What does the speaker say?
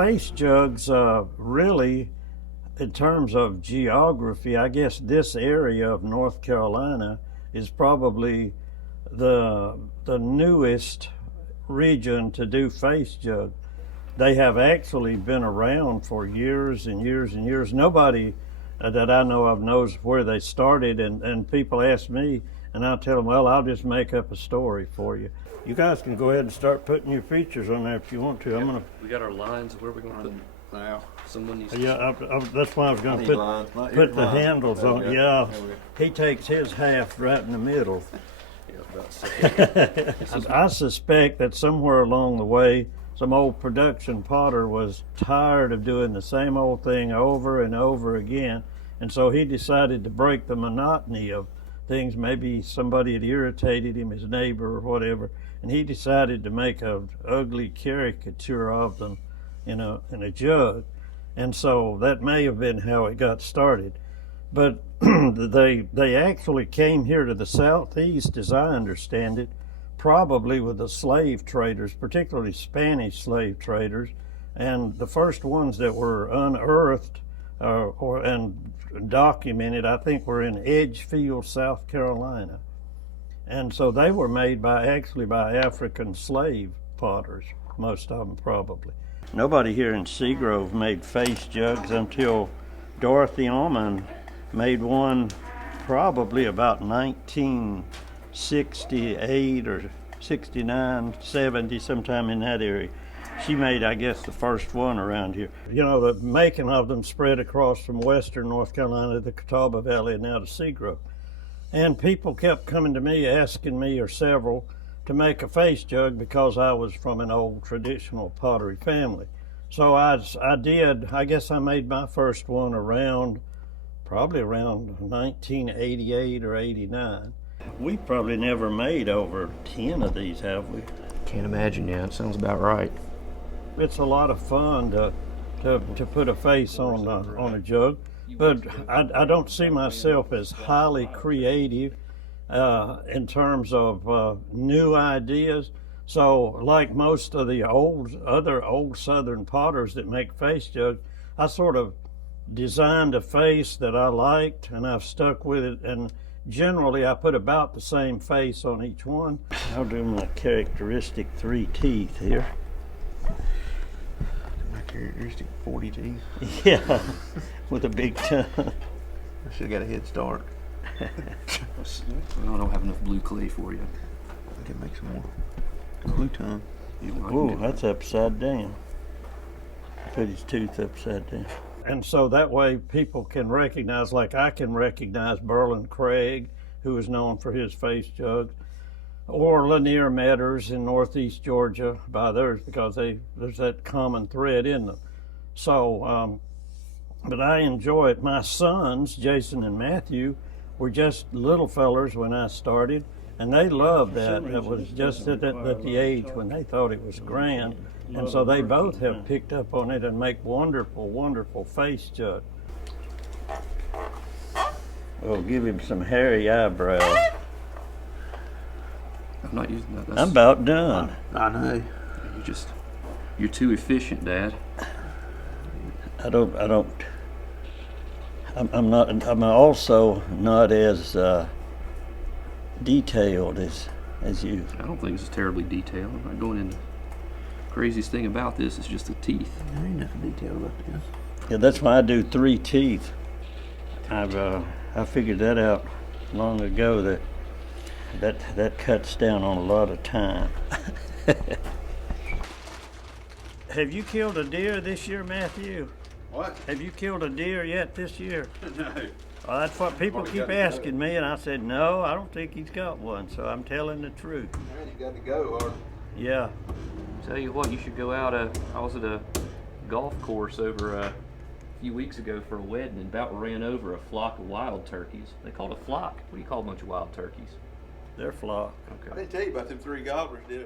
face jugs, really, in terms of geography, I guess this area of North Carolina is probably the newest region to do face jug. They have actually been around for years and years and years. Nobody that I know of knows where they started, and people ask me, and I'll tell them, well, I'll just make up a story for you. You guys can go ahead and start putting your features on there if you want to. We got our lines. Where are we going to put them? Now, someone needs to... Yeah, that's why I was going to put the handles on. Yeah, he takes his half right in the middle. I suspect that somewhere along the way, some old production potter was tired of doing the same old thing over and over again, and so he decided to break the monotony of things. Maybe somebody had irritated him, his neighbor or whatever, and he decided to make an ugly caricature of them in a jug. And so that may have been how it got started. But they actually came here to the southeast, as I understand it, probably with the slave traders, particularly Spanish slave traders. And the first ones that were unearthed and documented, I think, were in Edgefield, South Carolina. And so they were made by African slave potters, most of them probably. Nobody here in Seagrove made face jugs until Dorothy Ullman made one probably about 1968 or 69, 70, sometime in that area. She made, I guess, the first one around here. You know, the making of them spread across from western North Carolina to the Catawba Valley and now to Seagrove. And people kept coming to me, asking me, or several, to make a face jug because I was from an old traditional pottery family. So I guess I made my first one probably around 1988 or 89. We probably never made over 10 of these, have we? Can't imagine, yeah. It sounds about right. It's a lot of fun to put a face on a jug, but I don't see myself as highly creative in terms of new ideas. So, like most of the other old Southern potters that make face jugs, I sort of designed a face that I liked, and I've stuck with it. And generally, I put about the same face on each one. I'll do my characteristic 3 teeth here. My characteristic 40 teeth. Yeah, with a big tongue. I should have got a head start. I don't have enough blue clay for you. I can make some more. Glue tongue. Ooh, that's upside down. Put his tooth upside down. And so that way people can recognize, like I can recognize Berlin Craig, who is known for his face jugs, or Lanier Metters in northeast Georgia by theirs, because there's that common thread in them. So, but I enjoy it. My sons, Jason and Matthew, were just little fellers when I started, and they loved that. It was just at the age when they thought it was grand. And so they both have picked up on it and make wonderful, wonderful face jugs. We'll give him some hairy eyebrows. I'm not using that. I'm about done. I know. You're too efficient, Dad. I'm also not as detailed as you. I don't think this is terribly detailed. I'm not going into... Craziest thing about this is just the teeth. There ain't nothing detailed about this. Yeah, that's why I do 3 teeth. I figured that out long ago, that cuts down on a lot of time. Have you killed a deer this year, Matthew? What? Have you killed a deer yet this year? No. Well, that's what people keep asking me, and I said, no, I don't think he's got one, so I'm telling the truth. Man, you got to go, or... Yeah. Tell you what, you should go out. I was at a golf course over a few weeks ago for a wedding and about ran over a flock of wild turkeys. They called a flock. What do you call a bunch of wild turkeys? They're flock. Okay. I didn't tell you about them 3 gobblers, did I?